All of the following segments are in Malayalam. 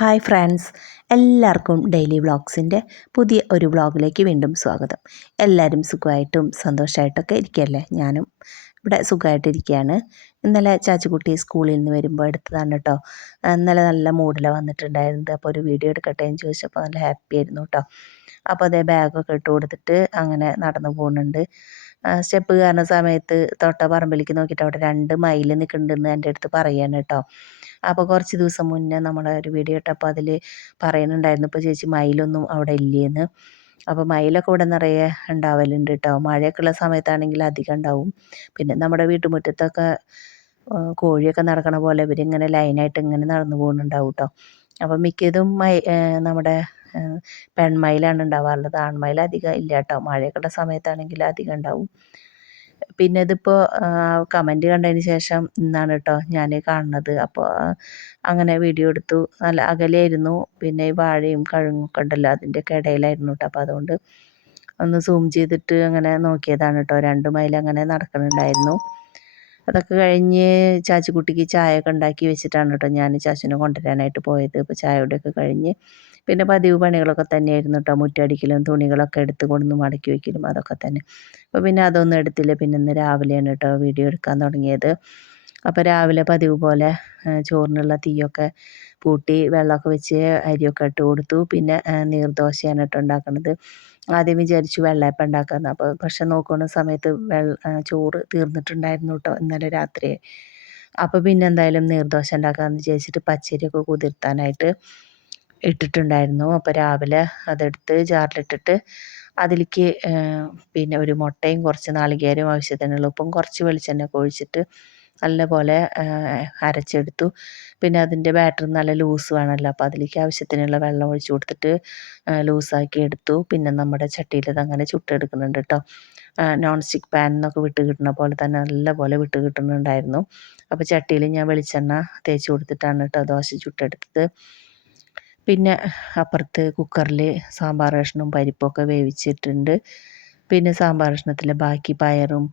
ഹായ് ഫ്രണ്ട്സ്, എല്ലാവർക്കും ഡെയിലി വ്ളോഗ്സിൻ്റെ പുതിയ ഒരു വ്ളോഗിലേക്ക് വീണ്ടും സ്വാഗതം. എല്ലാവരും സുഖമായിട്ടും സന്തോഷമായിട്ടൊക്കെ ഇരിക്കുകയല്ലേ? ഞാനും ഇവിടെ സുഖമായിട്ടിരിക്കുകയാണ്. ഇന്നലെ ചാച്ചുകുട്ടി സ്കൂളിൽ നിന്ന് വരുമ്പോൾ എടുത്തതാണ് കേട്ടോ. ഇന്നലെ നല്ല മൂഡിലാണ് വന്നിട്ടുണ്ടായിരുന്നത്. അപ്പോൾ ഒരു വീഡിയോ എടുക്കട്ടെ എന്ന് ചോദിച്ചപ്പോൾ നല്ല ഹാപ്പി ആയിരുന്നു കേട്ടോ. അപ്പോൾ അതേ ബാഗൊക്കെ ഇട്ട് കൊടുത്തിട്ട് അങ്ങനെ നടന്നു പോകുന്നുണ്ട്. സ്റ്റെപ്പ് കയറുന്ന സമയത്ത് തൊട്ട പറമ്പിലേക്ക് നോക്കിയിട്ട് അവിടെ 2 മയിൽ നിൽക്കുന്നുണ്ടെന്ന് എൻ്റെ അടുത്ത് പറയാണ് കേട്ടോ. അപ്പോൾ കുറച്ച് ദിവസം മുന്നേ നമ്മളെ ഒരു വീഡിയോ ഇട്ടപ്പോൾ അതിൽ പറയുന്നുണ്ടായിരുന്നു, ഇപ്പോൾ ചേച്ചി മയിലൊന്നും അവിടെ ഇല്ലേന്ന്. അപ്പോൾ മയിലൊക്കെ ഇവിടെ നിറയെ ഉണ്ടാവലുണ്ട് കേട്ടോ. മഴയൊക്കെ ഉള്ള സമയത്താണെങ്കിൽ അധികം ഉണ്ടാവും. പിന്നെ നമ്മുടെ വീട്ടുമുറ്റത്തൊക്കെ കോഴിയൊക്കെ നടക്കണ പോലെ ഇവരിങ്ങനെ ലൈനായിട്ട് ഇങ്ങനെ നടന്നു പോകുന്നുണ്ടാവും കേട്ടോ. അപ്പോൾ മിക്കതും നമ്മുടെ പെൺമയിലാണ് ഉണ്ടാവാറുള്ളത്. ആൺമയിൽ അധികം ഇല്ല കേട്ടോ. മഴയൊക്കെ ഉള്ള സമയത്താണെങ്കിൽ അധികം ഉണ്ടാവും. പിന്നെ ഇതിപ്പോൾ കമൻറ്റ് കണ്ടതിന് ശേഷം ഇന്നാണ് കേട്ടോ ഞാൻ കാണുന്നത്. അപ്പോൾ അങ്ങനെ വീഡിയോ എടുത്തു. നല്ല അകലെയായിരുന്നു. പിന്നെ ഈ വാഴയും കഴുങ്ങൊക്കെ ഉണ്ടല്ലോ, അതിൻ്റെയൊക്കെ ഇടയിലായിരുന്നു കേട്ടോ. അപ്പോൾ അതുകൊണ്ട് ഒന്ന് സൂം ചെയ്തിട്ട് അങ്ങനെ നോക്കിയതാണ് കേട്ടോ. 2 മൈൽ അങ്ങനെ നടക്കുന്നുണ്ടായിരുന്നു. അതൊക്കെ കഴിഞ്ഞ് ചാച്ചുകുട്ടിക്ക് ചായയൊക്കെ ഉണ്ടാക്കി വെച്ചിട്ടാണ് കേട്ടോ ഞാൻ ചാച്ചുവിനെ കൊണ്ടുവരാനായിട്ട് പോയത്. ഇപ്പോൾ ചായയോടെയൊക്കെ കഴിഞ്ഞ് പിന്നെ പതിവ് പണികളൊക്കെ തന്നെയായിരുന്നു കേട്ടോ. മുറ്റടിക്കലും തുണികളൊക്കെ എടുത്ത് കൊണ്ടുവന്ന് മടക്കി വയ്ക്കലും അതൊക്കെ തന്നെ. അപ്പോൾ പിന്നെ അതൊന്നും എടുത്തില്ല. പിന്നെ ഇന്ന് രാവിലെയാണ് കേട്ടോ വീഡിയോ എടുക്കാൻ തുടങ്ങിയത്. അപ്പോൾ രാവിലെ പതിവ് പോലെ ചോറിനുള്ള തീയൊക്കെ പൂട്ടി വെള്ളമൊക്കെ വെച്ച് അരിയൊക്കെ ഇട്ട് കൊടുത്തു. പിന്നെ നീർദോശയാണ് കേട്ടോ ഉണ്ടാക്കുന്നത്. ആദ്യം വിചാരിച്ചു വെള്ളയപ്പം ഉണ്ടാക്കാമെന്ന്. അപ്പോൾ പക്ഷെ നോക്കുന്ന സമയത്ത് ചോറ് തീർന്നിട്ടുണ്ടായിരുന്നു കേട്ടോ ഇന്നലെ രാത്രി. അപ്പോൾ പിന്നെ എന്തായാലും നീർദോശ ഉണ്ടാക്കാമെന്ന് വിചാരിച്ചിട്ട് പച്ചരിയൊക്കെ കുതിർത്താനായിട്ട് ഇട്ടിട്ടുണ്ടായിരുന്നു. അപ്പോൾ രാവിലെ അതെടുത്ത് ജാറിലിട്ടിട്ട് അതിലേക്ക് പിന്നെ ഒരു മുട്ടയും കുറച്ച് നാളികേരവും ആവശ്യത്തിനുള്ള ഉപ്പും കുറച്ച് വെളിച്ചെണ്ണയൊക്കെ ഒഴിച്ചിട്ട് നല്ലപോലെ അരച്ചെടുത്തു. പിന്നെ അതിൻ്റെ ബാറ്റർ നല്ല ലൂസ് വേണമല്ലോ, അപ്പോൾ അതിലേക്ക് ആവശ്യത്തിനുള്ള വെള്ളം ഒഴിച്ച് കൊടുത്തിട്ട് ലൂസാക്കി എടുത്തു. പിന്നെ നമ്മുടെ ചട്ടിയിൽ അതങ്ങനെ ചുട്ടെടുക്കുന്നുണ്ട് കേട്ടോ. നോൺ സ്റ്റിക്ക് പാൻ എന്നൊക്കെ വിട്ട് കിട്ടുന്ന പോലെ തന്നെ നല്ലപോലെ വിട്ട് കിട്ടുന്നുണ്ടായിരുന്നു. അപ്പോൾ ചട്ടിയിൽ ഞാൻ വെളിച്ചെണ്ണ തേച്ച് കൊടുത്തിട്ടാണ് കേട്ടോ ദോശ ചുട്ടെടുത്തത്. പിന്നെ അപ്പുറത്ത് കുക്കറിൽ സാമ്പാർ കഷ്ണവും പരിപ്പൊക്കെ വേവിച്ചിട്ടുണ്ട്. പിന്നെ സാമ്പാർ കഷ്ണത്തിലെ ബാക്കി പയറും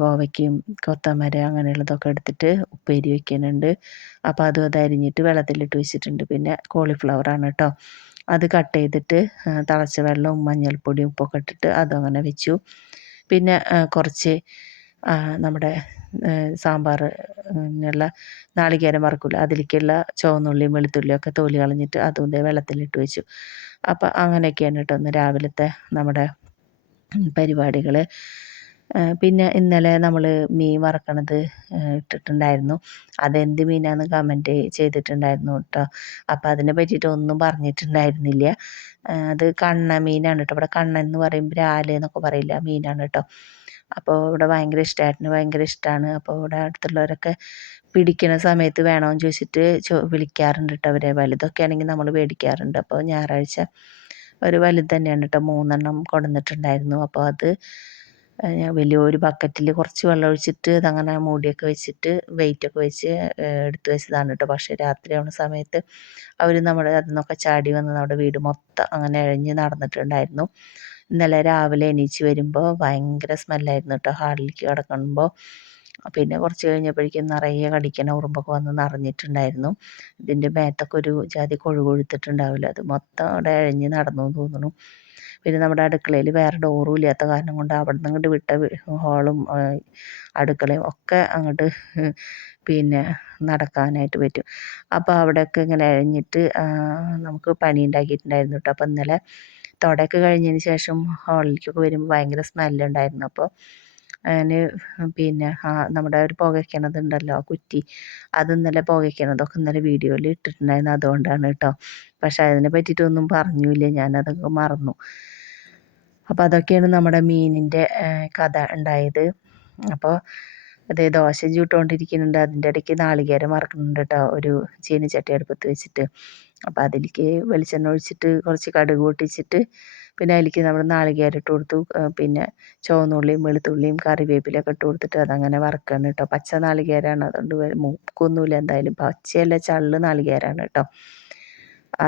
കോവയ്ക്കയും കൊത്തമര അങ്ങനെയുള്ളതൊക്കെ എടുത്തിട്ട് ഉപ്പേരി വയ്ക്കുന്നുണ്ട്. അപ്പോൾ അതും അത് അരിഞ്ഞിട്ട് വെള്ളത്തിലിട്ട് വെച്ചിട്ടുണ്ട്. പിന്നെ കോളിഫ്ലവറാണ് കേട്ടോ. അത് കട്ട് ചെയ്തിട്ട് തിളച്ച വെള്ളവും മഞ്ഞൾപ്പൊടിയും ഉപ്പൊക്കെ ഇട്ടിട്ട് അതും അങ്ങനെ വെച്ചു. പിന്നെ കുറച്ച് നമ്മുടെ സാമ്പാറിനുള്ള നാളികേരം വറക്കില്ല, അതിലേക്കുള്ള ചുവന്നുള്ളിയും വെളുത്തുള്ളിയും ഒക്കെ തോല് കളഞ്ഞിട്ട് അതും വെള്ളത്തിലിട്ട് വെച്ചു. അപ്പോൾ അങ്ങനെയൊക്കെയാണ് കേട്ടോ ഇന്ന് രാവിലത്തെ നമ്മുടെ പരിപാടികൾ. പിന്നെ ഇന്നലെ നമ്മൾ മീൻ വറക്കണത് ഇട്ടിട്ടുണ്ടായിരുന്നു. അതെന്ത് മീനാണെന്ന് കമൻറ്റ് ചെയ്തിട്ടുണ്ടായിരുന്നു കേട്ടോ. അപ്പോൾ അതിനെ പറ്റിയിട്ട് ഒന്നും പറഞ്ഞിട്ടുണ്ടായിരുന്നില്ല. അത് കണ്ണ മീനാണ് കേട്ടോ. ഇവിടെ കണ്ണൻ എന്ന് പറയും, ബ്രാല് എന്നൊക്കെ പറയില്ല, മീനാണ് കേട്ടോ. അപ്പോൾ ഇവിടെ ഭയങ്കര ഇഷ്ടമായിരുന്നു, ഭയങ്കര ഇഷ്ടമാണ്. അപ്പോൾ ഇവിടെ അടുത്തുള്ളവരൊക്കെ പിടിക്കുന്ന സമയത്ത് വേണമെന്ന് ചോദിച്ചിട്ട് വിളിക്കാറുണ്ട് കേട്ടോ അവരെ. വലുതൊക്കെ ആണെങ്കിൽ നമ്മൾ മേടിക്കാറുണ്ട്. അപ്പോൾ ഞായറാഴ്ച ഒരു വലുത് തന്നെയാണ് കേട്ടോ 3 എണ്ണം കൊണ്ടുവന്നിട്ടുണ്ടായിരുന്നു. അപ്പോൾ അത് ഞാൻ വലിയൊരു ബക്കറ്റിൽ കുറച്ച് വെള്ളം ഒഴിച്ചിട്ട് അതങ്ങനെ മൂടിയൊക്കെ വെച്ചിട്ട് വെയിറ്റൊക്കെ വെച്ച് എടുത്ത് വെച്ചതാണ് കേട്ടോ. പക്ഷേ രാത്രിയാവുന്ന സമയത്ത് അവർ നമ്മുടെ അതിൽ നിന്നൊക്കെ ചാടി വന്ന് നമ്മുടെ വീട് മൊത്തം അങ്ങനെ ഇഴഞ്ഞ് നടന്നിട്ടുണ്ടായിരുന്നു. ഇന്നലെ രാവിലെ എണീച്ച് വരുമ്പോൾ ഭയങ്കര സ്മെല്ലായിരുന്നു കേട്ടോ ഹാളിലേക്ക് കിടക്കുമ്പോൾ. പിന്നെ കുറച്ച് കഴിഞ്ഞപ്പോഴേക്കും നിറയെ കടിക്കണ ഉറുമ്പൊക്കെ വന്ന് നിറഞ്ഞിട്ടുണ്ടായിരുന്നു. ഇതിൻ്റെ മേത്തൊക്കെ ഒരു ജാതി കൊഴുകൊഴുത്തിട്ടുണ്ടാവില്ല, അത് മൊത്തം അവിടെ ഇഴഞ്ഞ് നടന്നു എന്ന് തോന്നുന്നു. പിന്നെ നമ്മുടെ അടുക്കളയിൽ വേറെ ഡോറും ഇല്ലാത്ത കാരണം കൊണ്ട് അവിടെ നിന്ന് അങ്ങോട്ട് വിട്ട ഹോളും അടുക്കളയും ഒക്കെ അങ്ങോട്ട് പിന്നെ നടക്കാനായിട്ട് പറ്റും. അപ്പോൾ അവിടെയൊക്കെ ഇങ്ങനെ ഇഴഞ്ഞിട്ട് നമുക്ക് പണി ഉണ്ടാക്കിയിട്ടുണ്ടായിരുന്നു കേട്ടോ. അപ്പോൾ ഇന്നലെ തുടയൊക്കെ കഴിഞ്ഞതിന് ശേഷം ഹോളിലേക്കൊക്കെ വരുമ്പോൾ ഭയങ്കര സ്മെല്ലുണ്ടായിരുന്നു. അപ്പോൾ അതിന് പിന്നെ നമ്മുടെ ഒരു പുകയ്ക്കണതുണ്ടല്ലോ കുറ്റി, അത് ഇന്നലെ പുകയ്ക്കണതൊക്കെ ഇന്നലെ വീഡിയോയിൽ ഇട്ടിട്ടുണ്ടായിരുന്നു. അതുകൊണ്ടാണ് കേട്ടോ. പക്ഷേ അതിനെ പറ്റിയിട്ടൊന്നും പറഞ്ഞില്ല, ഞാനതൊക്കെ മറന്നു. അപ്പോൾ അതൊക്കെയാണ് നമ്മുടെ മീനിൻ്റെ കഥ ഉണ്ടായത്. അപ്പോൾ അതേ ദോശ ചുട്ടുകൊണ്ടിരിക്കുന്നുണ്ട്. അതിൻ്റെ ഇടയ്ക്ക് നാളികേരം വറക്കുന്നുണ്ട് കേട്ടോ, ഒരു ചീനിച്ചട്ടി അടുപ്പത്ത് വെച്ചിട്ട്. അപ്പോൾ അതിലേക്ക് വെളിച്ചെണ്ണ ഒഴിച്ചിട്ട് കുറച്ച് കടുക് പൊട്ടിച്ചിട്ട് പിന്നെ അതിലേക്ക് നമ്മൾ നാളികേരം ഇട്ട് കൊടുത്തു. പിന്നെ ചുവന്നുള്ളിയും വെളുത്തുള്ളിയും കറിവേപ്പിലൊക്കെ ഇട്ട് കൊടുത്തിട്ട് അതങ്ങനെ വറക്കുകയാണ് കേട്ടോ. പച്ച നാളികേരമാണ്, അതുകൊണ്ട് മൂക്കൊന്നുമില്ല. എന്തായാലും പച്ചയല്ല, ചള്ള് നാളികേരമാണ് കേട്ടോ.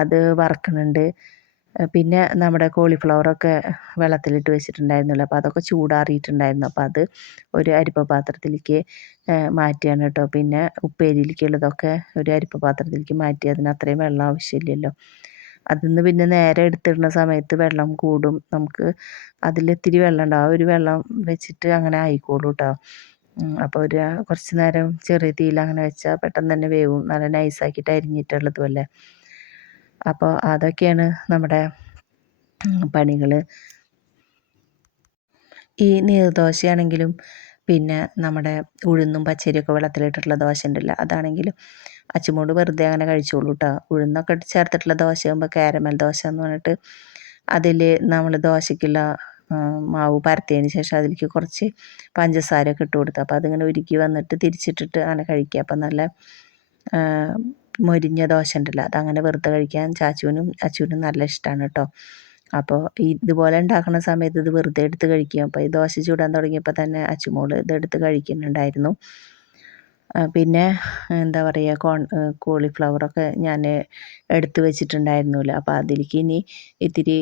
അത് വറക്കുന്നുണ്ട്. പിന്നെ നമ്മുടെ കോളിഫ്ലവറൊക്കെ വെള്ളത്തിലിട്ട് വെച്ചിട്ടുണ്ടായിരുന്നല്ലോ, അപ്പോൾ അതൊക്കെ ചൂടാറിയിട്ടുണ്ടായിരുന്നു. അപ്പോൾ അത് ഒരു അരിപ്പ പാത്രത്തിലേക്ക് മാറ്റുകയാണ് കേട്ടോ. പിന്നെ ഉപ്പേരിയിലേക്കുള്ളതൊക്കെ ഒരു അരിപ്പ പാത്രത്തിലേക്ക് മാറ്റി, അതിന് അത്രയും വെള്ളം ആവശ്യമില്ലല്ലോ. അതിൽ നിന്ന് പിന്നെ നേരെ എടുത്തിടുന്ന സമയത്ത് വെള്ളം കൂടും, നമുക്ക് അതിലിത്തിരി വെള്ളം ഉണ്ടാവും, ആ ഒരു വെള്ളം വെച്ചിട്ട് അങ്ങനെ ആയിക്കോളൂ കേട്ടോ. അപ്പോൾ കുറച്ച് നേരം ചെറിയ തീയിൽ അങ്ങനെ വെച്ചാൽ പെട്ടെന്ന് തന്നെ വേവും, നല്ല നൈസാക്കിയിട്ട് അരിഞ്ഞിട്ടുള്ളതുമല്ലേ. അപ്പോൾ അതൊക്കെയാണ് നമ്മുടെ പണികൾ. ഈ നീർദോശയാണെങ്കിലും പിന്നെ നമ്മുടെ ഉഴുന്നും പച്ചരിയൊക്കെ വെള്ളത്തിലിട്ടിട്ടുള്ള ദോശ ഉണ്ടല്ലോ, അതാണെങ്കിലും അച്ചുമോള് വെറുതെ അങ്ങനെ കഴിച്ചോളൂ കേട്ടോ. ഉഴുന്നൊക്കെ ചേർത്തിട്ടുള്ള ദോശയാകുമ്പോൾ കാരമൽ ദോശ എന്ന് പറഞ്ഞിട്ട് അതിൽ നമ്മൾ ദോശയ്ക്കുള്ള മാവ് പരത്തിയതിന് ശേഷം അതിലേക്ക് കുറച്ച് പഞ്ചസാരയൊക്കെ ഇട്ട് കൊടുത്തു. അപ്പോൾ അതിങ്ങനെ ഉരുക്കി വന്നിട്ട് തിരിച്ചിട്ടിട്ട് അങ്ങനെ കഴിക്കുക. അപ്പം നല്ല മൊരിഞ്ഞ ദോശ ഉണ്ടല്ലോ, അതങ്ങനെ വെറുതെ കഴിക്കാൻ ചാച്ചുവിനും അച്ചുവിനും നല്ല ഇഷ്ടമാണ് കേട്ടോ. അപ്പോൾ ഇതുപോലെ ഉണ്ടാക്കുന്ന സമയത്ത് ഇത് വെറുതെ എടുത്ത് കഴിക്കും. അപ്പോൾ ഈ ദോശ ചൂടാൻ തുടങ്ങിയപ്പോൾ തന്നെ അച്ചുമോള് ഇതെടുത്ത് കഴിക്കുന്നുണ്ടായിരുന്നു. പിന്നെ എന്താ പറയുക, കോളിഫ്ലവറൊക്കെ ഞാൻ എടുത്ത് വെച്ചിട്ടുണ്ടായിരുന്നില്ല. അപ്പോൾ അതിലേക്ക് ഇനി ഇത്തിരി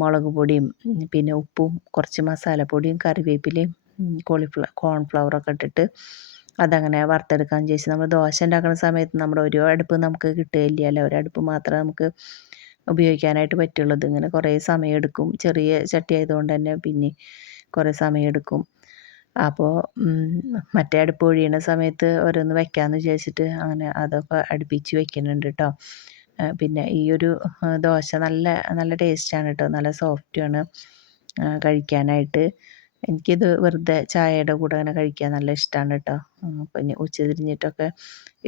മുളക് പൊടിയും പിന്നെ ഉപ്പും കുറച്ച് മസാലപ്പൊടിയും കറിവേപ്പിലയും കോൺഫ്ലവറൊക്കെ ഇട്ടിട്ട് അതങ്ങനെ വറുത്തെടുക്കാൻ ചോദിച്ചു. നമ്മൾ ദോശ ഉണ്ടാക്കുന്ന സമയത്ത് നമ്മുടെ ഒരു അടുപ്പ് നമുക്ക് കിട്ടുകയില്ലല്ലോ, ഒരടുപ്പ് മാത്രമേ നമുക്ക് ഉപയോഗിക്കാനായിട്ട് പറ്റുള്ളൂ. ഇതിങ്ങനെ കുറേ സമയമെടുക്കും, ചെറിയ ചട്ടി ആയതുകൊണ്ട് തന്നെ പിന്നെ കുറേ സമയമെടുക്കും. അപ്പോൾ മറ്റേ അടുപ്പ് ഒഴിയണ സമയത്ത് ഓരോന്ന് വെക്കാമെന്ന് വിചാരിച്ചിട്ട് അങ്ങനെ അതൊക്കെ അടുപ്പിച്ച് വെക്കുന്നുണ്ട് കേട്ടോ. പിന്നെ ഈ ഒരു ദോശ നല്ല നല്ല ടേസ്റ്റാണ് കേട്ടോ, നല്ല സോഫ്റ്റുമാണ് കഴിക്കാനായിട്ട്. എനിക്കിത് വെറുതെ ചായയുടെ കൂടെ അങ്ങനെ കഴിക്കാൻ നല്ല ഇഷ്ടമാണ് കേട്ടോ. പിന്നെ ഉച്ചതിരിഞ്ഞിട്ടൊക്കെ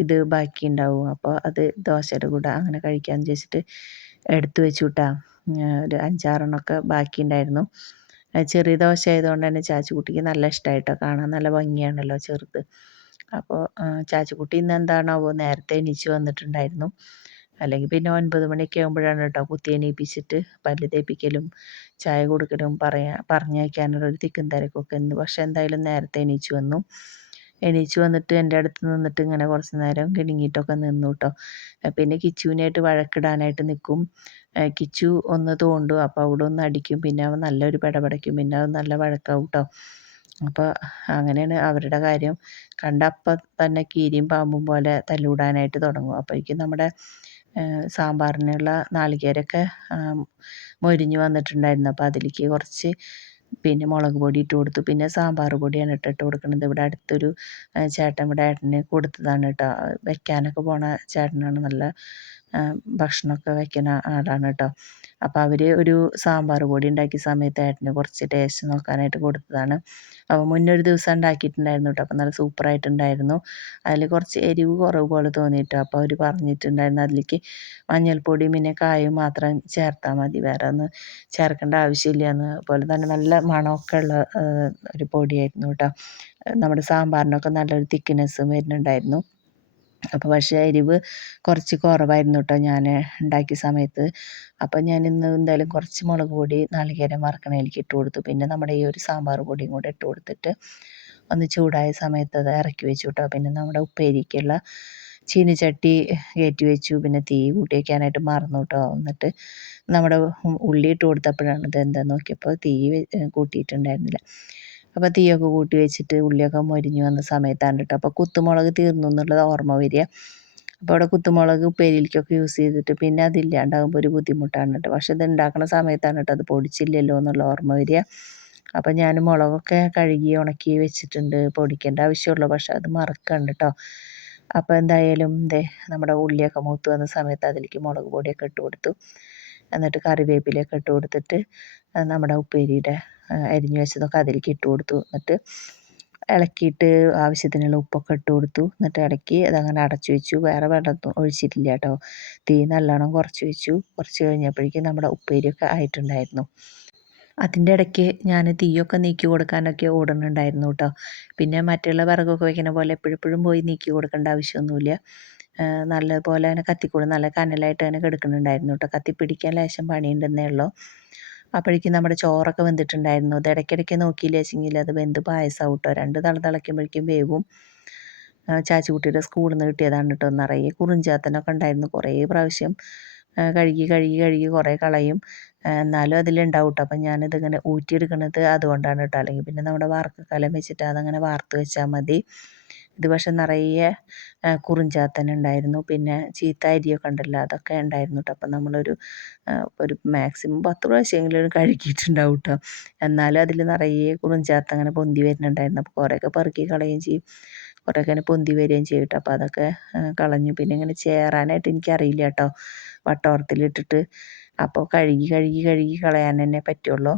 ഇത് ബാക്കി ഉണ്ടാവും, അപ്പോൾ അത് ദോശയുടെ കൂടെ അങ്ങനെ കഴിക്കാമെന്ന് വിചാരിച്ചിട്ട് എടുത്തു വെച്ചു കേട്ടോ. ഒരു 5-6 ബാക്കി ഉണ്ടായിരുന്നു. ചെറിയ ദോശ ആയതുകൊണ്ട് തന്നെ ചാച്ചുകുട്ടിക്ക് നല്ല ഇഷ്ടമായിട്ടോ, കാണാൻ നല്ല ഭംഗിയാണല്ലോ ചെറുത്. അപ്പോൾ ചാച്ചുകുട്ടി ഇന്ന് എന്താണാവോ നേരത്തെ എണീച്ച് വന്നിട്ടുണ്ടായിരുന്നു. അല്ലെങ്കിൽ പിന്നെ 9 മണിയൊക്കെ ആകുമ്പോഴാണ് കേട്ടോ കുത്തി എണീപ്പിച്ചിട്ട് പല്ല് തേപ്പിക്കലും ചായ കൊടുക്കലും പറഞ്ഞയക്കാനുള്ള ഒരു തിക്കും തിരക്കൊക്കെ. ഇന്ന് പക്ഷെ എന്തായാലും നേരത്തെ എണീച്ച് വന്നിട്ട് എൻ്റെ അടുത്ത് നിന്നിട്ട് ഇങ്ങനെ കുറച്ച് നേരം കിണുങ്ങിയിട്ടൊക്കെ നിന്നു കേട്ടോ. പിന്നെ കിച്ചുവിനായിട്ട് വഴക്കിടാനായിട്ട് നിൽക്കും. കിച്ചു ഒന്ന് തോണ്ടും, അപ്പോൾ അവിടെ ഒന്ന് അടിക്കും, പിന്നെ അവൻ നല്ലൊരു പെടപെടയ്ക്കും, പിന്നെ അവൻ നല്ല വഴക്കാവും കേട്ടോ. അപ്പോൾ അങ്ങനെയാണ് അവരുടെ കാര്യം. കണ്ടപ്പം തന്നെ കീരിയും പാമ്പും പോലെ തല്ലൂടാനായിട്ട് തുടങ്ങും. അപ്പോഴേക്കും നമ്മുടെ സാമ്പാറിനുള്ള നാളികേരമൊക്കെ മൊരിഞ്ഞ് വന്നിട്ടുണ്ടായിരുന്നു. അപ്പോൾ അതിലേക്ക് കുറച്ച് പിന്നെ മുളക് പൊടി ഇട്ട് കൊടുത്തു. പിന്നെ സാമ്പാർ പൊടിയാണ് ഇട്ട് കൊടുക്കുന്നത്. ഇവിടെ അടുത്തൊരു ചേട്ടൻ ഇവിടെ ഏട്ടന് കൊടുത്തതാണ് കേട്ടോ. വെക്കാനൊക്കെ പോണ ചേട്ടനാണ്, നല്ല ഭക്ഷണമൊക്കെ വയ്ക്കുന്ന ആളാണ് കേട്ടോ. അപ്പോൾ അവർ ഒരു സാമ്പാർ പൊടി ഉണ്ടാക്കിയ സമയത്ത് ഏട്ടന് കുറച്ച് ടേസ്റ്റ് നോക്കാനായിട്ട് കൊടുത്തതാണ്. അപ്പോൾ മുന്നേ ഒരു ദിവസം ഉണ്ടാക്കിയിട്ടുണ്ടായിരുന്നു കേട്ടോ. അപ്പോൾ നല്ല സൂപ്പറായിട്ടുണ്ടായിരുന്നു. അതിൽ കുറച്ച് എരിവ് കുറവ് പോലെ തോന്നിയിട്ട് അപ്പോൾ അവർ പറഞ്ഞിട്ടുണ്ടായിരുന്നു അതിലേക്ക് മഞ്ഞൾപ്പൊടിയും പിന്നെ കായും മാത്രം ചേർത്താൽ മതി, വേറെ ഒന്നും ചേർക്കേണ്ട ആവശ്യമില്ല എന്ന്. അതുപോലെ തന്നെ നല്ല മണമൊക്കെ ഉള്ള ഒരു പൊടിയായിരുന്നു കേട്ടോ. നമ്മുടെ സാമ്പാറിനൊക്കെ നല്ലൊരു തിക്നെസ്സും വരുന്നുണ്ടായിരുന്നു. അപ്പോൾ പക്ഷേ എരിവ് കുറച്ച് കുറവായിരുന്നു കേട്ടോ ഞാൻ ഉണ്ടാക്കിയ സമയത്ത്. അപ്പോൾ ഞാൻ ഇന്ന് എന്തായാലും കുറച്ച് മുളക് പൊടി നാളികേരം വറുക്കണതിലേക്ക് ഇട്ട് കൊടുത്തു. പിന്നെ നമ്മുടെ ഈ ഒരു സാമ്പാർ പൊടിയും കൂടെ ഇട്ട് കൊടുത്തിട്ട് ഒന്ന് ചൂടായ സമയത്ത് അത് ഇറക്കി വെച്ചു കേട്ടോ. പിന്നെ നമ്മുടെ ഉപ്പേരിക്കുള്ള ചീനിച്ചട്ടി കയറ്റി വെച്ചു. പിന്നെ തീ കൂട്ടി വയ്ക്കാനായിട്ട് മറന്നു കേട്ടോ. എന്നിട്ട് നമ്മുടെ ഉള്ളി ഇട്ട് കൊടുത്തപ്പോഴാണ് ഇത് എന്താ നോക്കിയപ്പോൾ തീ കൂട്ടിയിട്ടുണ്ടായിരുന്നില്ല. അപ്പോൾ തീയൊക്കെ കൂട്ടി വെച്ചിട്ട് ഉള്ളിയൊക്കെ മൊരിഞ്ഞ് വന്ന സമയത്താണ് കേട്ടോ അപ്പോൾ കുത്തുമുളക് തീർന്നു എന്നുള്ളത് ഓർമ്മ വരിക. അപ്പോൾ അവിടെ കുത്തുമുളക് ഉപ്പേരിയിലേക്കൊക്കെ യൂസ് ചെയ്തിട്ട് പിന്നെ അതില്ലാണ്ടാകുമ്പോൾ ഒരു ബുദ്ധിമുട്ടാണ് കേട്ടോ. പക്ഷെ ഇത് ഉണ്ടാക്കുന്ന സമയത്താണ് കേട്ടോ അത് പൊടിച്ചില്ലല്ലോ എന്നുള്ള ഓർമ്മ വരിക. അപ്പോൾ ഞാൻ മുളകൊക്കെ കഴുകി ഉണക്കി വെച്ചിട്ടുണ്ട്, പൊടിക്കേണ്ട ആവശ്യമുള്ളൂ, പക്ഷെ അത് മറക്കണ്ട കേട്ടോ. അപ്പോൾ എന്തായാലും നമ്മുടെ ഉള്ളിയൊക്കെ മൂത്ത് വന്ന സമയത്ത് അതിലേക്ക് മുളക് പൊടിയൊക്കെ ഇട്ട് കൊടുത്തു. എന്നിട്ട് കറിവേപ്പിലയൊക്കെ ഇട്ട് കൊടുത്തിട്ട് നമ്മുടെ ഉപ്പേരിയുടെ അരിഞ്ഞു വെച്ചതൊക്കെ അതിലേക്ക് ഇട്ട് കൊടുത്തു. എന്നിട്ട് ഇളക്കിയിട്ട് ആവശ്യത്തിനുള്ള ഉപ്പൊക്കെ ഇട്ട് കൊടുത്തു. എന്നിട്ട് ഇളക്കി അതങ്ങനെ അടച്ചു വെച്ചു. വേറെ വെള്ളം ഒഴിച്ചിട്ടില്ല കേട്ടോ. തീ നല്ലോണം കുറച്ച് വെച്ചു. കുറച്ച് കഴിഞ്ഞപ്പോഴേക്കും നമ്മുടെ ഉപ്പേരിയൊക്കെ ആയിട്ടുണ്ടായിരുന്നു. അതിൻ്റെ ഇടയ്ക്ക് ഞാൻ തീയൊക്കെ നീക്കി കൊടുക്കാനൊക്കെ ഓടുന്നുണ്ടായിരുന്നു കേട്ടോ. പിന്നെ മറ്റുള്ള വിറകൊക്കെ വയ്ക്കുന്ന പോലെ എപ്പോഴെപ്പോഴും പോയി നീക്കി കൊടുക്കേണ്ട ആവശ്യമൊന്നുമില്ല. നല്ലപോലെ തന്നെ കത്തിക്കൂടും, നല്ല കനലായിട്ട് തന്നെ കിടക്കുന്നുണ്ടായിരുന്നു കേട്ടോ. കത്തിപ്പിടിക്കാൻ ലേശം പണിയുണ്ടെന്നേ ഉള്ളൂ. അപ്പോഴേക്കും നമ്മുടെ ചോറൊക്കെ വെന്തിട്ടുണ്ടായിരുന്നു. അത് ഇടയ്ക്കിടയ്ക്ക് നോക്കിയില്ല വെച്ചെങ്കിൽ അത് വെന്ത് പായസമാവും കേട്ടോ. 2 തിളയ്ക്കുമ്പോഴേക്കും വേവും. ചാച്ചുകുട്ടിയുടെ സ്കൂളിൽ നിന്ന് കിട്ടിയതാണ് കേട്ടോ. നിറയെ കുറിഞ്ചാത്തനൊക്കെ ഉണ്ടായിരുന്നു. കുറേ പ്രാവശ്യം കഴുകി കഴുകി കഴുകി കുറേ കളയും. എന്നാലും അതിലുണ്ടാവും കേട്ടോ. അപ്പം ഞാനിതിങ്ങനെ ഊറ്റിയെടുക്കണത് അതുകൊണ്ടാണ് കേട്ടോ. അല്ലെങ്കിൽ പിന്നെ നമ്മുടെ വാർക്കക്കലം വെച്ചിട്ട് അതങ്ങനെ വാർത്ത് വെച്ചാൽ മതി. ഇത് പക്ഷെ നിറയെ കുറിഞ്ചാത്തൻ ഉണ്ടായിരുന്നു. പിന്നെ ചീത്ത അരിയൊക്കെ ഉണ്ടല്ലോ, അതൊക്കെ ഉണ്ടായിരുന്നു കേട്ടോ. അപ്പം നമ്മളൊരു ഒരു മാക്സിമം 10 പ്രാവശ്യമെങ്കിലും കഴുകിയിട്ടുണ്ടാവും കേട്ടോ. എന്നാലും അതിൽ നിറയെ കുറിഞ്ചാത്തൻ അങ്ങനെ പൊന്തി വരുന്നുണ്ടായിരുന്നു. അപ്പോൾ കുറേയൊക്കെ പെറുക്കി കളയുകയും ചെയ്യും, കുറേയൊക്കെ ഇങ്ങനെ പൊന്തി വരികയും ചെയ്യും കേട്ടോ. അപ്പോൾ അതൊക്കെ കളഞ്ഞു. പിന്നെ ഇങ്ങനെ ചേറാനായിട്ട് എനിക്കറിയില്ല കേട്ടോ, വട്ടോർത്തിലിട്ടിട്ട്. അപ്പോൾ കഴുകി കഴുകി കഴുകി കളയാൻ തന്നെ പറ്റുള്ളൂ.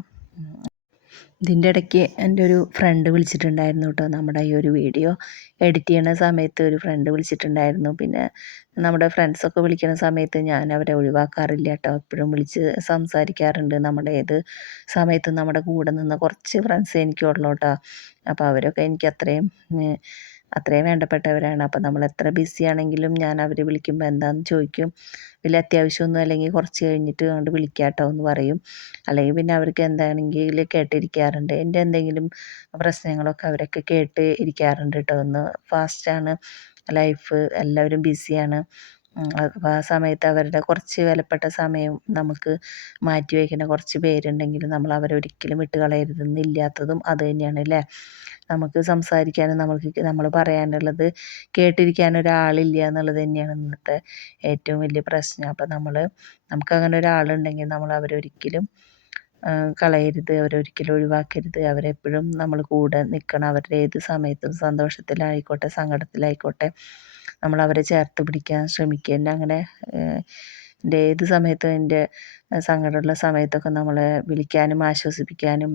ഇതിൻ്റെ ഇടയ്ക്ക് എൻ്റെ ഒരു ഫ്രണ്ട് വിളിച്ചിട്ടുണ്ടായിരുന്നു കേട്ടോ. നമ്മുടെ ഈ ഒരു വീഡിയോ എഡിറ്റ് ചെയ്യുന്ന സമയത്ത് ഒരു ഫ്രണ്ട് വിളിച്ചിട്ടുണ്ടായിരുന്നു. പിന്നെ നമ്മുടെ ഫ്രണ്ട്സൊക്കെ വിളിക്കുന്ന സമയത്ത് ഞാൻ അവരെ ഒഴിവാക്കാറില്ല കേട്ടോ. എപ്പോഴും വിളിച്ച് സംസാരിക്കാറുണ്ട്. നമ്മുടെ ഏത് സമയത്തും നമ്മുടെ കൂടെ നിന്ന് കുറച്ച് ഫ്രണ്ട്സ് എനിക്കുള്ളൂ കേട്ടോ. അപ്പോൾ അവരൊക്കെ എനിക്ക് അത്രയും വേണ്ടപ്പെട്ടവരാണ്. അപ്പോൾ നമ്മൾ എത്ര ബിസി ആണെങ്കിലും ഞാൻ അവർ വിളിക്കുമ്പോൾ എന്താണെന്ന് ചോദിക്കും. വലിയ അത്യാവശ്യമൊന്നും അല്ലെങ്കിൽ കുറച്ച് കഴിഞ്ഞിട്ട് കൊണ്ട് വിളിക്കാം കേട്ടോ എന്ന് പറയും. അല്ലെങ്കിൽ പിന്നെ അവർക്ക് എന്താണെങ്കിൽ കേട്ടിരിക്കാറുണ്ട്. എൻ്റെ എന്തെങ്കിലും പ്രശ്നങ്ങളൊക്കെ അവരൊക്കെ കേട്ട് ഇരിക്കാറുണ്ട് കേട്ടോ. ഒന്ന് ഫാസ്റ്റാണ് ലൈഫ്, എല്ലാവരും ബിസിയാണ്. അപ്പോൾ ആ സമയത്ത് അവരുടെ കുറച്ച് വിലപ്പെട്ട സമയം നമുക്ക് മാറ്റി വയ്ക്കുന്ന കുറച്ച് പേരുണ്ടെങ്കിൽ നമ്മൾ അവരൊരിക്കലും വിട്ട് കളയരുതെന്നില്ലാത്തതും അത് തന്നെയാണ് അല്ലേ. നമുക്ക് സംസാരിക്കാനും നമ്മൾ പറയാനുള്ളത് കേട്ടിരിക്കാൻ ഒരാളില്ല എന്നുള്ളത് തന്നെയാണ് ഇന്നത്തെ ഏറ്റവും വലിയ പ്രശ്നം. അപ്പോൾ നമുക്കങ്ങനെ ഒരാളുണ്ടെങ്കിൽ നമ്മൾ അവരൊരിക്കലും കളയരുത്, അവരൊരിക്കലും ഒഴിവാക്കരുത്. അവരെപ്പോഴും നമ്മൾ കൂടെ നിൽക്കണം. അവരുടെ ഏത് സമയത്തും സന്തോഷത്തിലായിക്കോട്ടെ സങ്കടത്തിലായിക്കോട്ടെ നമ്മൾ അവരെ ചേർത്ത് പിടിക്കാൻ ശ്രമിക്കുക. എന്നെ അങ്ങനെ എൻ്റെ ഏത് സമയത്തും എൻ്റെ സങ്കടമുള്ള സമയത്തൊക്കെ നമ്മളെ വിളിക്കാനും ആശ്വസിപ്പിക്കാനും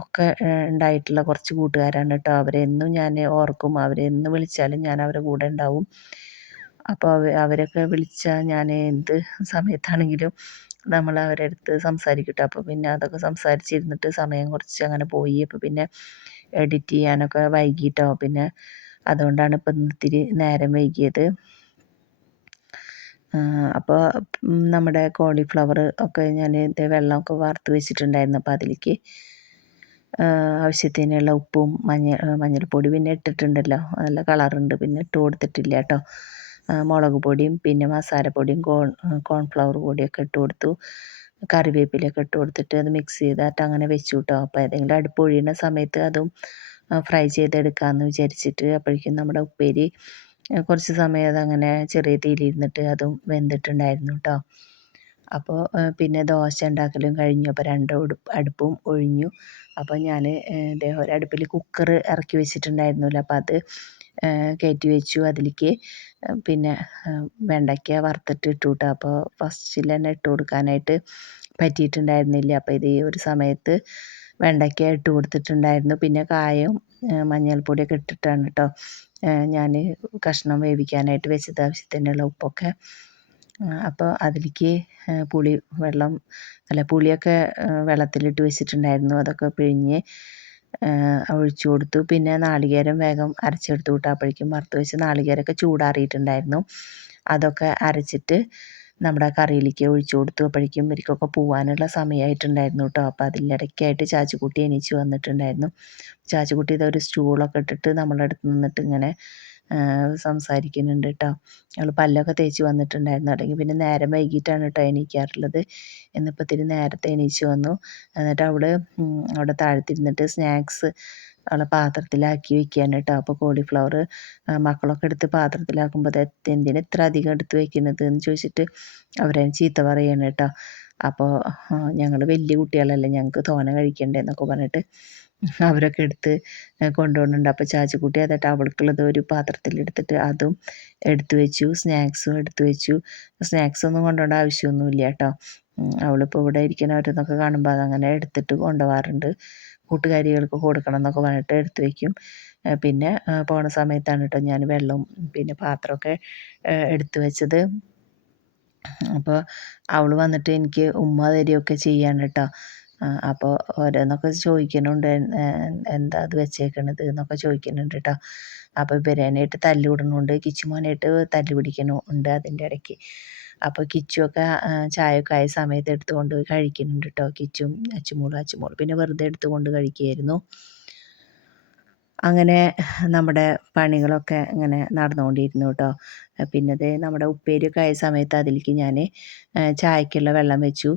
ഒക്കെ ഉണ്ടായിട്ടുള്ള കുറച്ച് കൂട്ടുകാരാണ് കേട്ടോ. അവരെന്നും ഞാൻ ഓർക്കും. അവരെന്ന് വിളിച്ചാലും ഞാൻ അവരുടെ കൂടെ ഉണ്ടാവും. അപ്പോൾ അവരൊക്കെ വിളിച്ചാൽ ഞാൻ എന്ത് സമയത്താണെങ്കിലും നമ്മൾ അവരുടെ അടുത്ത് സംസാരിക്കും കേട്ടോ. അപ്പോൾ പിന്നെ അതൊക്കെ സംസാരിച്ചിരുന്നിട്ട് സമയം കുറച്ച് അങ്ങനെ പോയി. അപ്പോൾ പിന്നെ എഡിറ്റ് ചെയ്യാനൊക്കെ വൈകിട്ടോ. പിന്നെ അതുകൊണ്ടാണ് ഇപ്പം ഇത്തിരി നേരം വൈകിയത്. അപ്പോൾ നമ്മുടെ കോളിഫ്ലവർ ഒക്കെ ഞാൻ വെള്ളമൊക്കെ വാർത്ത് വെച്ചിട്ടുണ്ടായിരുന്നു. അപ്പോൾ അതിലേക്ക് ആവശ്യത്തിനുള്ള ഉപ്പും മഞ്ഞൾപ്പൊടി പിന്നെ ഇട്ടിട്ടുണ്ടല്ലോ, നല്ല കളറുണ്ട്. പിന്നെ ഇട്ട് കൊടുത്തിട്ടില്ല കേട്ടോ. മുളക് പൊടിയും പിന്നെ മസാലപ്പൊടിയും കോൺഫ്ലവർ പൊടിയൊക്കെ ഇട്ട് കൊടുത്തു. കറിവേപ്പിലൊക്കെ ഇട്ട് കൊടുത്തിട്ട് അത് മിക്സ് ചെയ്തിട്ട് അങ്ങനെ വെച്ചു കേട്ടോ. അപ്പോൾ ഏതെങ്കിലും അടുപ്പ് ഒഴിയുന്ന സമയത്ത് അതും ഫ്രൈ ചെയ്തെടുക്കാമെന്ന് വിചാരിച്ചിട്ട്. അപ്പോഴേക്കും നമ്മുടെ ഉപ്പേരി കുറച്ച് സമയം അതങ്ങനെ ചെറിയ തീയിലിരുന്നിട്ട് അതും വെന്തിട്ടുണ്ടായിരുന്നു കേട്ടോ. അപ്പോൾ പിന്നെ ദോശ ഉണ്ടാക്കലും കഴിഞ്ഞു. അപ്പോൾ അടുപ്പും ഒഴിഞ്ഞു. അപ്പോൾ ഞാൻ ഒരടുപ്പിൽ കുക്കർ ഇറക്കി വെച്ചിട്ടുണ്ടായിരുന്നല്ലോ, അപ്പോൾ അത് കയറ്റി വെച്ചു. അതിലേക്ക് പിന്നെ വെണ്ടയ്ക്ക വറുത്തിട്ട് ഇട്ടു കേട്ടോ. അപ്പോൾ ഫസ്റ്റിൽ തന്നെ ഇട്ട് കൊടുക്കാനായിട്ട് പറ്റിയിട്ടുണ്ടായിരുന്നില്ല. അപ്പോൾ ഇത് ഈ ഒരു സമയത്ത് വെണ്ടയ്ക്ക ഇട്ട് കൊടുത്തിട്ടുണ്ടായിരുന്നു. പിന്നെ കായവും മഞ്ഞൾപ്പൊടിയൊക്കെ ഇട്ടിട്ടാണ് കേട്ടോ ഞാൻ കഷ്ണം വേവിക്കാനായിട്ട് വെച്ചത്, ആവശ്യത്തിനുള്ള ഉപ്പൊക്കെ. അപ്പോൾ അതിലേക്ക് പുളിയൊക്കെ വെള്ളത്തിലിട്ട് വെച്ചിട്ടുണ്ടായിരുന്നു. അതൊക്കെ പിഴിഞ്ഞ് ഒഴിച്ചു കൊടുത്തു. പിന്നെ നാളികേരം വേഗം അരച്ചെടുത്തു കേട്ടോ. അപ്പോഴേക്കും വറുത്ത് വെച്ച് നാളികേരമൊക്കെ ചൂടാറിയിട്ടുണ്ടായിരുന്നു. അതൊക്കെ അരച്ചിട്ട് നമ്മുടെ കറിയിലേക്ക് ഒഴിച്ചു കൊടുത്തു. അപ്പോഴേക്കും ഇവർക്കൊക്കെ പോകാനുള്ള സമയമായിട്ടുണ്ടായിരുന്നു കേട്ടോ. അപ്പോൾ അതിനിടയ്ക്കായിട്ട് ചാച്ചിക്കുട്ടി എണീച്ച് വന്നിട്ടുണ്ടായിരുന്നു. ചാച്ചിക്കുട്ടി ഇതൊരു സ്റ്റൂളൊക്കെ ഇട്ടിട്ട് നമ്മളുടെ അടുത്ത് നിന്നിട്ട് ഇങ്ങനെ സംസാരിക്കുന്നുണ്ട് കേട്ടോ. അവൾ പല്ലൊക്കെ തേച്ച് വന്നിട്ടുണ്ടായിരുന്നു. അല്ലെങ്കിൽ പിന്നെ നേരം വൈകിട്ടാണ് കേട്ടോ എണീക്കാറുള്ളത്. ഇന്നിപ്പോൾ ഇത്തിരി നേരത്തെ എണീച്ച് വന്നു. എന്നിട്ട് അവിടെ താഴത്തിരുന്നിട്ട് സ്നാക്സ് അവളെ പാത്രത്തിലാക്കി വെക്കുകയാണ് കേട്ടോ. അപ്പോൾ കോളിഫ്ലവർ മക്കളൊക്കെ എടുത്ത് പാത്രത്തിലാക്കുമ്പോൾ എന്തിനാ ഇത്ര അധികം എടുത്ത് വെക്കുന്നത് എന്ന് ചോദിച്ചിട്ട് അവരെ ചീത്ത പറയുകയാണ് കേട്ടോ. അപ്പോൾ ഞങ്ങൾ വലിയ കുട്ടികളല്ലേ, ഞങ്ങൾക്ക് തോനെ കഴിക്കണ്ടേ എന്നൊക്കെ പറഞ്ഞിട്ട് അവരൊക്കെ എടുത്ത് കൊണ്ടുപോകുന്നുണ്ട്. അപ്പോൾ ചാച്ചിക്കുട്ടി അതായിട്ട് അവൾക്കുള്ളത് ഒരു പാത്രത്തിലെടുത്തിട്ട് അതും എടുത്തു വെച്ചു. സ്നാക്സും എടുത്തു വെച്ചു. സ്നാക്സൊന്നും കൊണ്ടുപോകേണ്ട ആവശ്യമൊന്നുമില്ല കേട്ടോ. അവളിപ്പോൾ ഇവിടെ ഇരിക്കുന്നവരെന്നൊക്കെ കാണുമ്പോൾ അതങ്ങനെ എടുത്തിട്ട് കൊണ്ടുപോകാറുണ്ട്. കൂട്ടുകാരികൾക്ക് കൊടുക്കണം എന്നൊക്കെ പറഞ്ഞിട്ട് എടുത്തു വയ്ക്കും. പിന്നെ പോണ സമയത്താണ് കേട്ടോ ഞാൻ വെള്ളവും പിന്നെ പാത്രമൊക്കെ എടുത്തു വെച്ചത്. അപ്പോൾ അവൾ വന്നിട്ട് എനിക്ക് ഉമ്മ തരികയൊക്കെ ചെയ്യാണ് കേട്ടോ. അപ്പോൾ ഓരോന്നൊക്കെ ചോദിക്കുന്നുണ്ട്, എന്താ അത് വെച്ചേക്കണത് എന്നൊക്കെ ചോദിക്കുന്നുണ്ട് കേട്ടോ. അപ്പോൾ ബിരിയാണിയായിട്ട് തല്ലുകൂടുന്നുണ്ട്, കിച്ചുമോനായിട്ട് തല്ല് പിടിക്കുന്നുണ്ട് അതിൻ്റെ ഇടയ്ക്ക്. അപ്പോൾ കിച്ചുവൊക്കെ ചായയൊക്കെ ആയ സമയത്ത് എടുത്തുകൊണ്ട് പോയി കഴിക്കുന്നുണ്ട് കേട്ടോ. കിച്ചും അച്ചുമോളും പിന്നെ വെറുതെ എടുത്തുകൊണ്ട് കഴിക്കുകയായിരുന്നു. അങ്ങനെ നമ്മുടെ പണികളൊക്കെ ഇങ്ങനെ നടന്നുകൊണ്ടിരുന്നു കേട്ടോ. പിന്നെ ദേ നമ്മുടെ ഉപ്പേരിയൊക്കെ ആയ സമയത്ത് അതിലേക്ക് ഞാൻ ചായക്കുള്ള വെള്ളം വെച്ചു.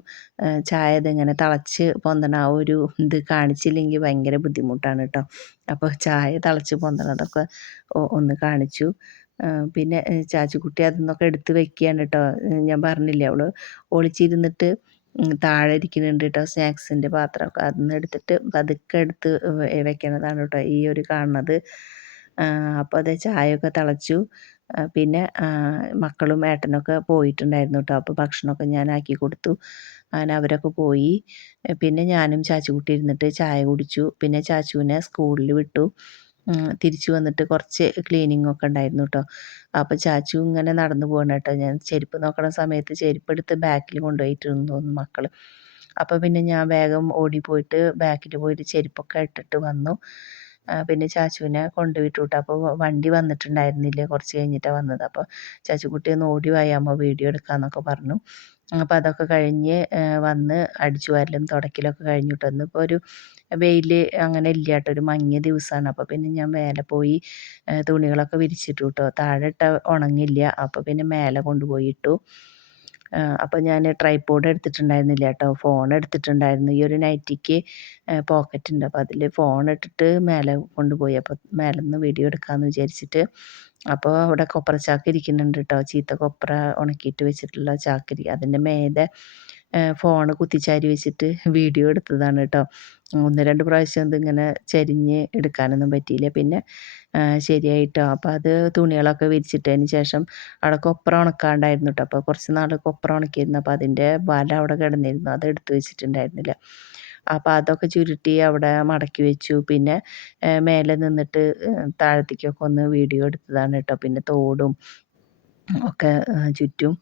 ചായ ഇതിങ്ങനെ തിളച്ച് പൊന്തണ ആ ഒരു ഇത് കാണിച്ചില്ലെങ്കിൽ ഭയങ്കര ബുദ്ധിമുട്ടാണ് കേട്ടോ. അപ്പോൾ ചായ തിളച്ച് പൊന്തണതൊക്കെ ഒന്ന് കാണിച്ചു. പിന്നെ ചാച്ചിക്കുട്ടി അതിൽ നിന്നൊക്കെ എടുത്ത് വെക്കുകയാണ് കേട്ടോ. ഞാൻ പറഞ്ഞില്ലേ അവൾ ഒളിച്ചിരുന്നിട്ട് താഴെ ഇരിക്കുന്നുണ്ട് കേട്ടോ സ്നാക്സിൻ്റെ പാത്രമൊക്കെ. അതിൽ നിന്ന് എടുത്തിട്ട് പതുക്കെ എടുത്ത് വെക്കണതാണ് കേട്ടോ ഈ ഒരു കാണുന്നത്. അപ്പോൾ അത് ചായയൊക്കെ തിളച്ചു. പിന്നെ മക്കളും ഏട്ടനൊക്കെ പോയിട്ടുണ്ടായിരുന്നു കേട്ടോ. അപ്പോൾ ഭക്ഷണമൊക്കെ ഞാൻ ആക്കി കൊടുത്തു. അങ്ങനെ അവരൊക്കെ പോയി. പിന്നെ ഞാനും ചാച്ചുകുട്ടി ഇരുന്നിട്ട് ചായ കുടിച്ചു. പിന്നെ ചാച്ചുവിനെ സ്കൂളിൽ വിട്ടു. തിരിച്ചു വന്നിട്ട് കുറച്ച് ക്ലീനിങ് ഒക്കെ ഉണ്ടായിരുന്നു കേട്ടോ. അപ്പോൾ ചാച്ചു ഇങ്ങനെ നടന്നു പോകണം കേട്ടോ. ഞാൻ ചെരുപ്പ് നോക്കണ സമയത്ത് ചെരുപ്പെടുത്ത് ബാക്കിൽ കൊണ്ടുപോയിട്ടിരുന്നു തോന്നുന്നു മക്കൾ. അപ്പോൾ പിന്നെ ഞാൻ വേഗം ഓടിപ്പോയിട്ട് ബാക്കിൽ പോയിട്ട് ചെരുപ്പൊക്കെ ഇട്ടിട്ട് വന്നു. പിന്നെ ചാച്ചുവിനെ കൊണ്ടുപോയിട്ടു കേട്ടോ. അപ്പോൾ വണ്ടി വന്നിട്ടുണ്ടായിരുന്നില്ല, കുറച്ച് കഴിഞ്ഞിട്ടാണ് വന്നത്. അപ്പോൾ ചാച്ചുക്കുട്ടി ഒന്ന് ഓടി വായാമ്മ വീഡിയോ എടുക്കാമെന്നൊക്കെ പറഞ്ഞു. അപ്പോൾ അതൊക്കെ കഴിഞ്ഞ് വന്ന് അടിച്ചു വാരലും തുടക്കലൊക്കെ കഴിഞ്ഞു കേട്ടോ. ഇന്നിപ്പോൾ ഒരു വെയിൽ അങ്ങനെ ഇല്ല കേട്ടോ, ഒരു മങ്ങിയ ദിവസമാണ്. അപ്പോൾ പിന്നെ ഞാൻ മേലെ പോയി തുണികളൊക്കെ വിരിച്ചിട്ടു കേട്ടോ. താഴെ ഇട്ട ഉണങ്ങില്ല, അപ്പോൾ പിന്നെ മേലെ കൊണ്ടുപോയി ഇട്ടു. അപ്പോൾ ഞാൻ ട്രൈപോഡ് എടുത്തിട്ടുണ്ടായിരുന്നില്ല കേട്ടോ, ഫോൺ എടുത്തിട്ടുണ്ടായിരുന്നു. ഈ ഒരു നൈറ്റിക്ക് പോക്കറ്റ് ഉണ്ട്, അപ്പോൾ അതിൽ ഫോൺ ഇട്ടിട്ട് മേലെ കൊണ്ടുപോയി. അപ്പോൾ മേലെ നിന്ന് വീഡിയോ എടുക്കാമെന്ന് വിചാരിച്ചിട്ട്. അപ്പോൾ അവിടെ കൊപ്ര ചാക്ക് ഇരിക്കുന്നുണ്ട് കേട്ടോ, ചീത്ത കൊപ്ര ഉണക്കിയിട്ട് വെച്ചിട്ടുള്ള ചാക്കരി. അതിൻ്റെ മേലെ ഫോൺ കുത്തിച്ചാരി വെച്ചിട്ട് വീഡിയോ എടുത്തതാണ് കേട്ടോ. 1-2 പ്രാവശ്യം ഇതിങ്ങനെ ചരിഞ്ഞ് എടുക്കാനൊന്നും പറ്റിയില്ല. പിന്നെ ശരിയായിട്ടോ. അപ്പോൾ അത് തുണികളൊക്കെ വിരിച്ചിട്ടതിന് ശേഷം അവിടെ കൊപ്ര ഉണക്കാണ്ടായിരുന്നു കേട്ടോ. അപ്പോൾ കുറച്ച് നാൾ കൊപ്ര ഉണക്കിയിരുന്നു. അപ്പോൾ അതിൻ്റെ വല അവിടെ കിടന്നിരുന്നു, അത് എടുത്ത് വെച്ചിട്ടുണ്ടായിരുന്നില്ല. അപ്പോൾ അതൊക്കെ ചുരുട്ടി അവിടെ മടക്കി വെച്ചു. പിന്നെ മേലെ നിന്നിട്ട് താഴത്തേക്കൊക്കെ ഒന്ന് വീഡിയോ എടുത്തതാണ് കേട്ടോ. പിന്നെ തോടും ഒക്കെ ചുറ്റും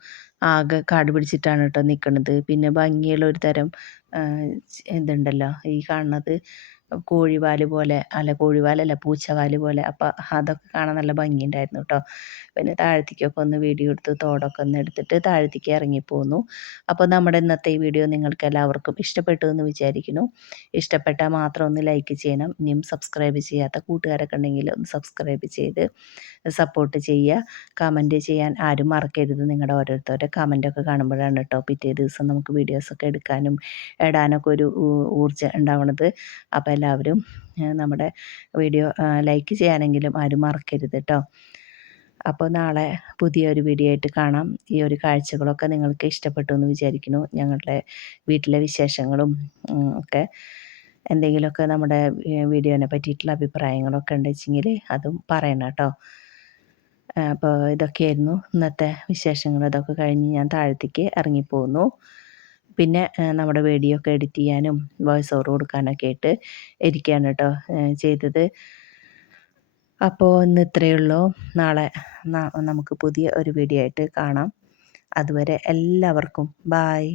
ആകെ കാട് പിടിച്ചിട്ടാണ് കേട്ടോ നിൽക്കുന്നത്. പിന്നെ ഭംഗിയുള്ള ഒരു തരം ഇതുണ്ടല്ലോ ഈ കാണുന്നത്, കോഴിവാല് പോലെ, അല്ല കോഴിവാലല്ല പൂച്ചവാല് പോലെ. അപ്പോൾ അതൊക്കെ കാണാൻ നല്ല ഭംഗിയുണ്ടായിരുന്നു കേട്ടോ. പിന്നെ താഴത്തേക്കൊക്കെ ഒന്ന് വീഡിയോ എടുത്ത് തോടൊക്കെ ഒന്ന് എടുത്തിട്ട് താഴത്തേക്ക് ഇറങ്ങിപ്പോന്നു. അപ്പോൾ നമ്മുടെ ഇന്നത്തെ ഈ വീഡിയോ നിങ്ങൾക്ക് എല്ലാവർക്കും ഇഷ്ടപ്പെട്ടു എന്ന് വിചാരിക്കുന്നു. ഇഷ്ടപ്പെട്ടാൽ മാത്രം ഒന്ന് ലൈക്ക് ചെയ്യണം. ഇനിയും സബ്സ്ക്രൈബ് ചെയ്യാത്ത കൂട്ടുകാരൊക്കെ ഉണ്ടെങ്കിൽ ഒന്ന് സബ്സ്ക്രൈബ് ചെയ്ത് സപ്പോർട്ട് ചെയ്യുക. കമൻറ്റ് ചെയ്യാൻ ആരും മറക്കരുത്. നിങ്ങളുടെ ഓരോരുത്തരുടെ കമൻറ്റൊക്കെ കാണുമ്പോഴാണ് കേട്ടോ പിറ്റേ ദിവസം നമുക്ക് വീഡിയോസൊക്കെ എടുക്കാനും ഇടാനൊക്കെ ഒരു ഊർജ്ജം ഉണ്ടാവണത്. അപ്പോൾ എല്ലാവരും നമ്മുടെ വീഡിയോ ലൈക്ക് ചെയ്യാനെങ്കിലും ആരും മറക്കരുത് കേട്ടോ. അപ്പോൾ നാളെ പുതിയൊരു വീഡിയോ ആയിട്ട് കാണാം. ഈ ഒരു കാഴ്ചകളൊക്കെ നിങ്ങൾക്ക് ഇഷ്ടപ്പെട്ടു എന്ന് വിചാരിക്കുന്നു. ഞങ്ങളുടെ വീട്ടിലെ വിശേഷങ്ങളും ഒക്കെ എന്തെങ്കിലുമൊക്കെ നമ്മുടെ വീഡിയോനെ പറ്റിയിട്ടുള്ള അഭിപ്രായങ്ങളൊക്കെ ഉണ്ടെച്ചെങ്കിൽ അതും പറയണം കേട്ടോ. അപ്പോൾ ഇതൊക്കെയായിരുന്നു ഇന്നത്തെ വിശേഷങ്ങൾ. ഇതൊക്കെ കഴിഞ്ഞ് ഞാൻ താഴത്തേക്ക് ഇറങ്ങിപ്പോന്നു. പിന്നെ നമ്മുടെ വീഡിയോ ഒക്കെ എഡിറ്റ് ചെയ്യാനും വോയിസ് ഓവർ കൊടുക്കാനൊക്കെ ആയിട്ട് ഇരിക്കുകയാണ് കേട്ടോ ചെയ്തത്. അപ്പോൾ ഇന്ന് ഇത്രയേ ഉള്ളൂ. നാളെ നമുക്ക് പുതിയ ഒരു വീഡിയോ ആയിട്ട് കാണാം. അതുവരെ എല്ലാവർക്കും ബായ്.